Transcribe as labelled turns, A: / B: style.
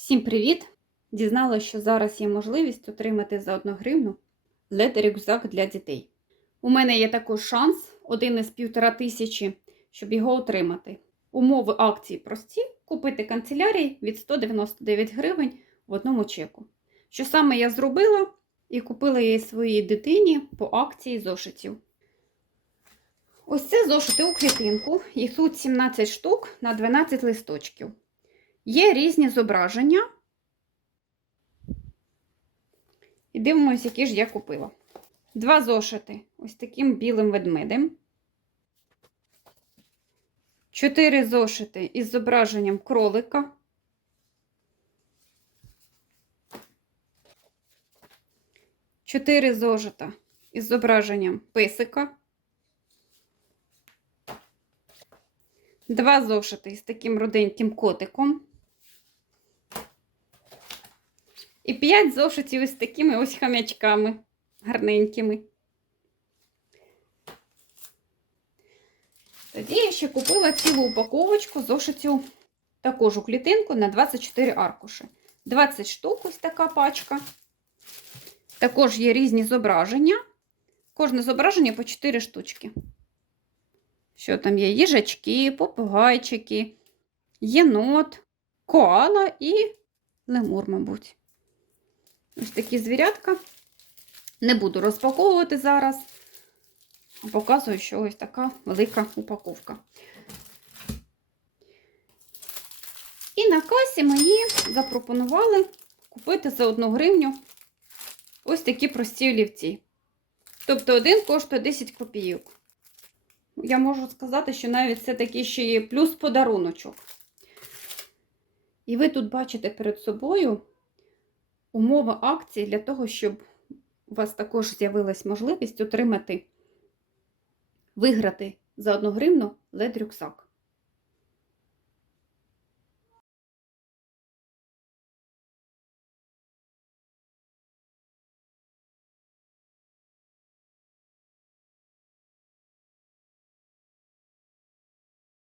A: Всім привіт! Дізналася, що зараз є можливість отримати за 1 гривну лед-рюкзак для дітей. У мене є також шанс, один із півтора тисячі, щоб його отримати. Умови акції прості: купити канцелярії від 199 гривень в одному чеку. Що саме я зробила і купила її своїй дитині по акції зошитів. Ось це зошити у клітинку. Їх тут 17 штук на 12 листочків. Є різні зображення. І дивимося, які ж я купила. Два зошити ось таким білим ведмедем. Чотири зошити із зображенням кролика. Чотири зошита із зображенням писика. Два зошити із таким руденьким котиком. І п'ять зошитів із такими ось хам'ячками гарненькими. Тоді я ще купила цілу упаковочку зошитів також у клітинку на 24 аркуші. 20 штук ось така пачка. Також є різні зображення. Кожне зображення по 4 штучки. Що там є? Їжачки, попугайчики, єнот, коала і лемур, мабуть. Ось такі звірятка. Не буду розпаковувати зараз. Показую, що ось така велика упаковка. І на касі мені запропонували купити за 1 гривню ось такі прості олівці. Тобто один коштує 10 копійок. Я можу сказати, що навіть це такий ще є плюс подаруночок. І ви тут бачите перед собою умови акції для того, щоб у вас також з'явилась можливість отримати, виграти за 1 гривну лед-рюкзак.